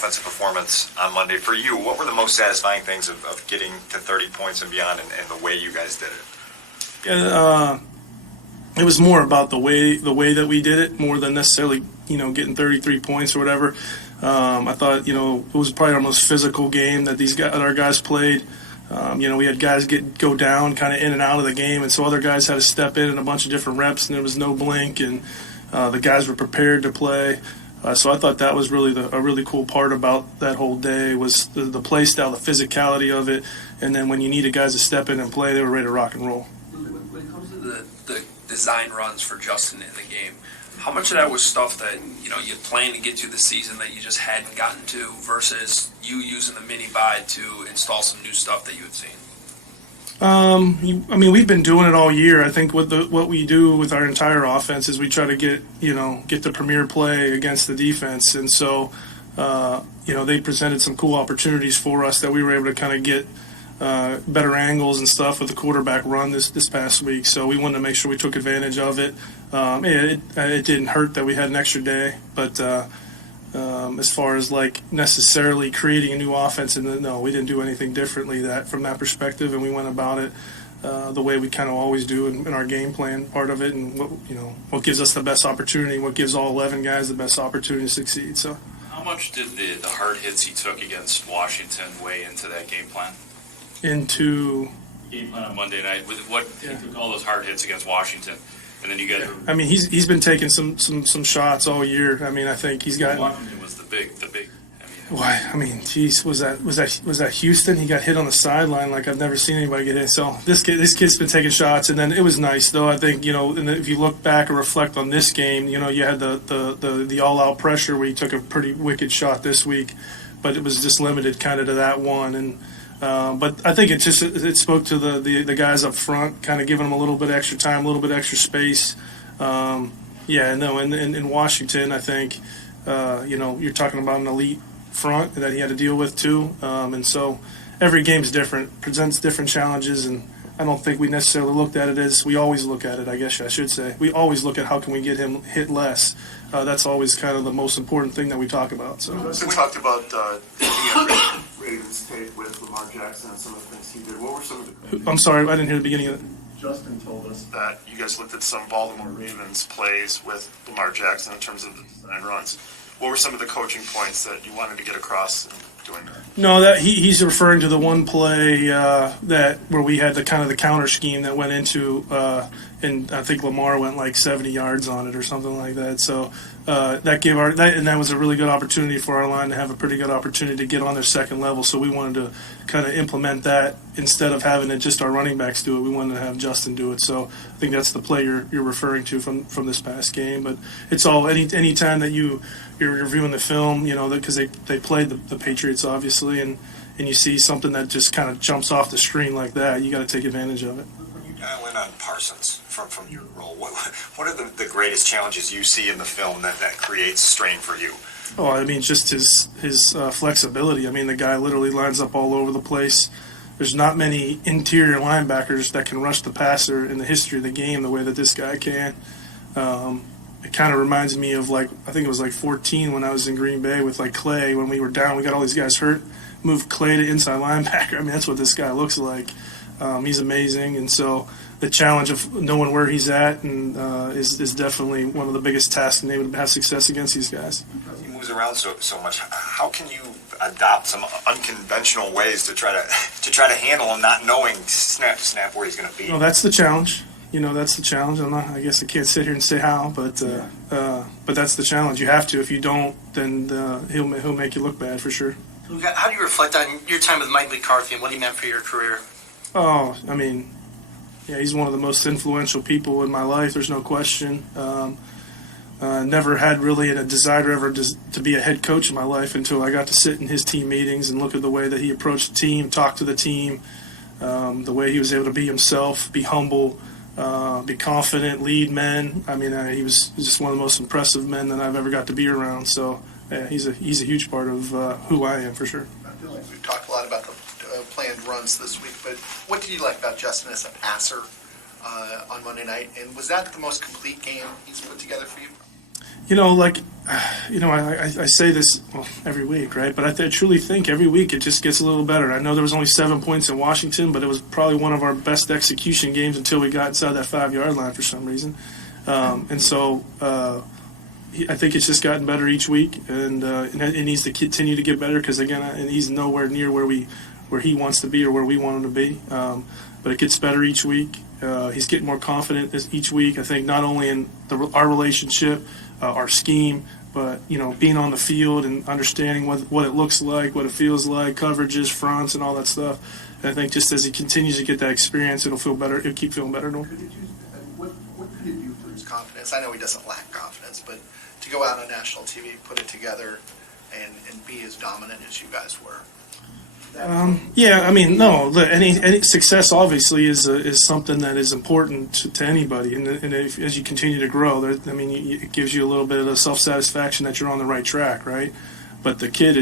offensive performance on Monday. For you, what were the most satisfying things of getting to 30 points and beyond, and the way you guys did it? It was more about the way that we did it, more than necessarily getting 33 points or whatever. I thought it was probably our most physical game that our guys played. We had guys go down kind of in and out of the game, and so other guys had to step in a bunch of different reps, and there was no blink, and the guys were prepared to play. So I thought that was really a really cool part about that whole day was the play style, the physicality of it, and then when you needed guys to step in and play, they were ready to rock and roll. When it comes to the design runs for Justin in the game, how much of that was stuff that you planned to get to the season that you just hadn't gotten to versus you using the mini buy to install some new stuff that you had seen? We've been doing it all year. I think what we do with our entire offense is we try to get the premier play against the defense, and so they presented some cool opportunities for us that we were able to kind of get better angles and stuff with the quarterback run this past week. So we wanted to make sure we took advantage of it. It didn't hurt that we had an extra day, but as far as like necessarily creating a new offense, no, we didn't do anything differently from that perspective, and we went about it the way we kind of always do in our game plan part of it, and what gives us the best opportunity, what gives all 11 guys the best opportunity to succeed. So, how much did the hard hits he took against Washington weigh into that game plan? Into game plan on Monday night with he took all those hard hits against Washington, and then you guys. Yeah. He's been taking some shots all year. I think he's got. Washington was the big. Why? Geez, was that Houston? He got hit on the sideline like I've never seen anybody get hit. So this kid's been taking shots, and then it was nice though. I think and if you look back or reflect on this game, you had the all-out pressure where he took a pretty wicked shot this week, but it was just limited kind of to that one. And but I think it spoke to the guys up front, kind of giving them a little bit extra time, a little bit extra space. In Washington, I think you're talking about an elite front that he had to deal with too, and so every game's different, presents different challenges, and I don't think we necessarily looked at it as we always look at it. I guess I should say we always look at how can we get him hit less. That's always kind of the most important thing that we talk about. So we talked about Ravens tape with Lamar Jackson and some of the things he did. What were some of the? I'm sorry, I didn't hear the beginning of it. Justin told us that you guys looked at some Baltimore Ravens plays with Lamar Jackson in terms of the design runs. What were some of the coaching points that you wanted to get across in doing that? No, that he's referring to the one play where we had the kind of the counter scheme that went into, and I think Lamar went like 70 yards on it or something like that. So that was a really good opportunity for our line to have a pretty good opportunity to get on their second level. So we wanted to kind of implement that instead of having it just our running backs do it. We wanted to have Justin do it. So I think that's the play you're referring to from this past game. But it's all any time that you're reviewing the film, because they played the Patriots obviously, and you see something that just kind of jumps off the screen like that, you got to take advantage of it. When you dial in on Parsons from your role, what are the greatest challenges you see in the film that creates strain for you? Oh, just his flexibility. The guy literally lines up all over the place. There's not many interior linebackers that can rush the passer in the history of the game the way that this guy can. It kind of reminds me of I think it was 14 when I was in Green Bay with Clay when we were down. We got all these guys hurt, moved Clay to inside linebacker. That's what this guy looks like. He's amazing, and so the challenge of knowing where he's at and is definitely one of the biggest tasks and able to have success against these guys. He moves around so much. How can you adopt some unconventional ways to try to handle him, not knowing snap to snap where he's going to be? No, that's the challenge. That's the challenge. I guess I can't sit here and say how, but that's the challenge. You have to. If you don't, then he'll make you look bad for sure. How do you reflect on your time with Mike McCarthy and what he meant for your career? Oh, he's one of the most influential people in my life. There's no question. Never had really a desire ever to be a head coach in my life until I got to sit in his team meetings and look at the way that he approached the team, talked to the team, the way he was able to be himself, be humble, be confident, lead men. He was just one of the most impressive men that I've ever got to be around. So he's a huge part of who I am for sure. I feel like we've talked a lot about the planned runs this week, but what did you like about Justin as a passer on Monday night? And was that the most complete game he's put together for you? I say this every week, right? But I truly think every week it just gets a little better. I know there was only 7 points in Washington, but it was probably one of our best execution games until we got inside that 5-yard line for some reason. I think it's just gotten better each week, and it needs to continue to get better because, again, and he's nowhere near where he wants to be or where we want him to be. But it gets better each week. He's getting more confident each week. I think not only in our relationship, our scheme, but being on the field and understanding what it looks like, what it feels like, coverages, fronts, and all that stuff. And I think just as he continues to get that experience, it'll feel better. It'll keep feeling better to him. What could it do for his confidence? I know he doesn't lack confidence, but to go out on national TV, put it together, and be as dominant as you guys were. Any success obviously is something that is important to anybody, and as you continue to grow, it gives you a little bit of self-satisfaction that you're on the right track, right? But the kid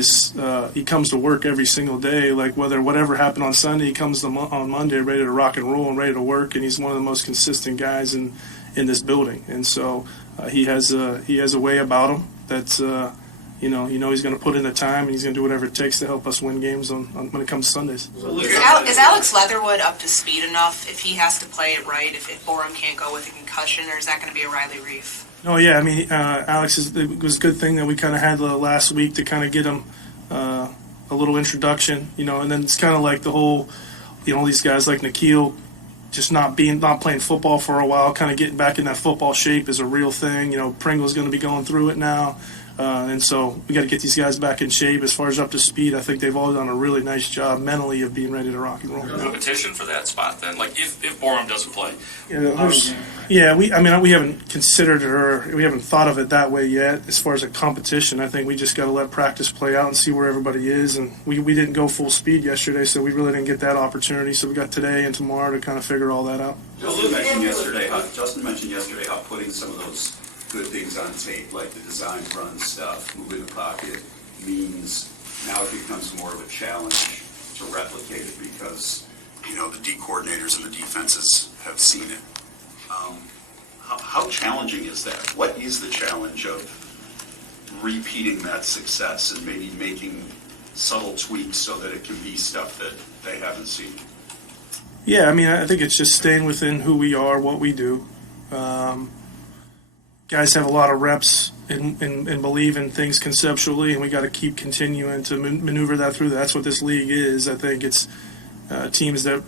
he comes to work every single day, like whatever happened on Sunday, he comes on Monday ready to rock and roll and ready to work, and he's one of the most consistent guys in this building, and so he has a way about him that's. He's going to put in the time and he's going to do whatever it takes to help us win games when it comes to Sundays. Is Alex Leatherwood up to speed enough if he has to play it right, if Borum can't go with a concussion, or is that going to be a Riley Reef? Oh, yeah. Alex, it was a good thing that we kind of had last week to kind of get him a little introduction, and then it's kind of like the whole, these guys like Nikhil just not playing football for a while, kind of getting back in that football shape is a real thing. Pringle's going to be going through it now. And so we got to get these guys back in shape. As far as up to speed, I think they've all done a really nice job mentally of being ready to rock and roll. Competition for that spot then, like if Borum doesn't play. We haven't considered it or we haven't thought of it that way yet. As far as a competition, I think we just got to let practice play out and see where everybody is. And we didn't go full speed yesterday, so we really didn't get that opportunity. So we got today and tomorrow to kind of figure all that out. Justin mentioned yesterday how putting some of those good things on tape, like the design run stuff, moving the pocket, means now it becomes more of a challenge to replicate it because, the D coordinators and the defenses have seen it. How challenging is that? What is the challenge of repeating that success and maybe making subtle tweaks so that it can be stuff that they haven't seen? Yeah, I think it's just staying within who we are, what we do. Guys have a lot of reps and believe in things conceptually, and we got to keep continuing to maneuver that through. That's what this league is. I think it's teams that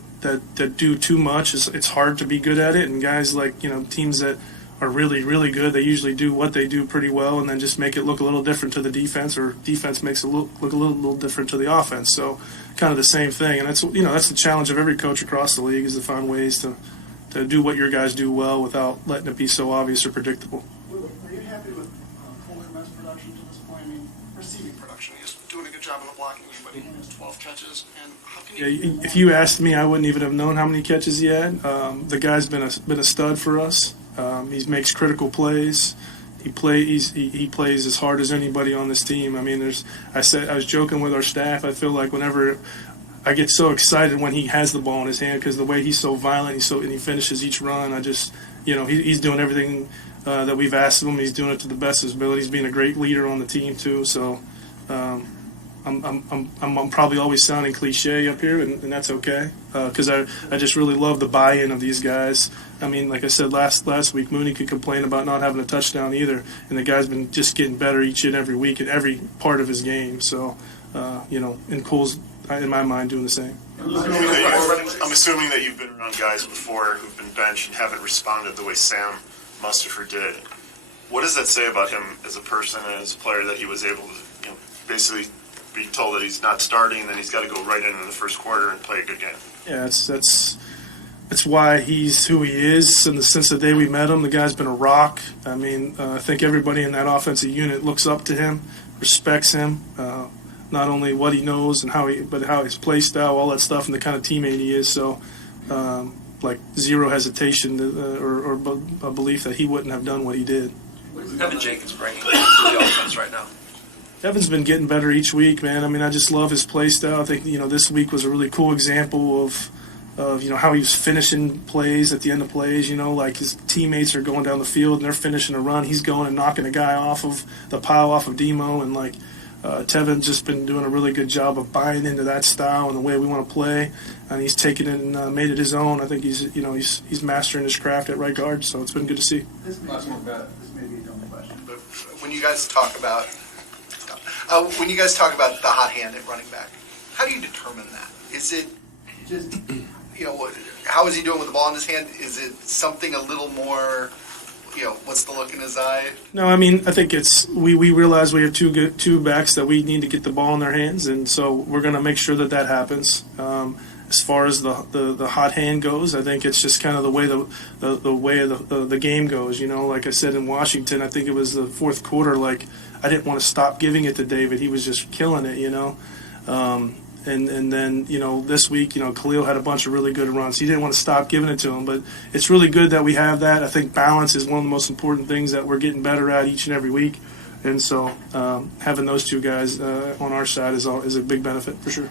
do too much. It's hard to be good at it, and guys like teams that are really, really good, they usually do what they do pretty well, and then just make it look a little different to the defense, or defense makes it look a little different to the offense. So kind of the same thing, and that's the challenge of every coach across the league is to find ways to do what your guys do well without letting it be so obvious or predictable. Are you happy with Cole Kmet's production to this point? Receiving production. He's doing a good job of the blocking, but he has 12 catches. And how can you? If you asked me, I wouldn't even have known how many catches he had. The guy's been a stud for us. He makes critical plays. He plays as hard as anybody on this team. I was joking with our staff. I feel like whenever I get so excited when he has the ball in his hand because the way he's so violent, and he finishes each run. He's doing everything that we've asked of him. He's doing it to the best of his ability. He's being a great leader on the team too. So I'm probably always sounding cliche up here, and that's okay because I just really love the buy-in of these guys. Like I said last week, Mooney could complain about not having a touchdown either, and the guy's been just getting better each and every week in every part of his game. So and Cole's, in my mind, doing the same. I'm assuming that you've been around guys before who've been benched and haven't responded the way Sam Mustipher did. What does that say about him as a person and as a player that he was able to basically be told that he's not starting and then he's got to go right into the first quarter and play a good game? Yeah, that's why he's who he is. Since the day we met him, the guy's been a rock. I think everybody in that offensive unit looks up to him, respects him. Not only what he knows and but how his play style, all that stuff, and the kind of teammate he is. So, zero hesitation or a belief that he wouldn't have done what he did. What is Evan Jenkins bringing to the offense right now? Evan's been getting better each week, man. I just love his play style. I think this week was a really cool example of how he was finishing plays at the end of plays. Like his teammates are going down the field and they're finishing a run. He's going and knocking a guy off of the pile off of Demo, and like Tevin's just been doing a really good job of buying into that style and the way we want to play, and he's taken it and made it his own. I think he's mastering his craft at right guard, so it's been good to see. This may be a dumb question. But when you guys talk about the hot hand at running back, how do you determine that? Is it Just how is he doing with the ball in his hand? Is it something a little more, what's the look in his eye? No, I mean, I think it's we realize we have two backs that we need to get the ball in their hands, and so we're going to make sure that happens. As far as the hot hand goes, I think it's just kind of the way the way of the game goes. Like I said in Washington, I think it was the fourth quarter. Like I didn't want to stop giving it to David. He was just killing it. And then, this week, Khalil had a bunch of really good runs. He didn't want to stop giving it to him, but it's really good that we have that. I think balance is one of the most important things that we're getting better at each and every week. And so having those two guys on our side is a big benefit for sure.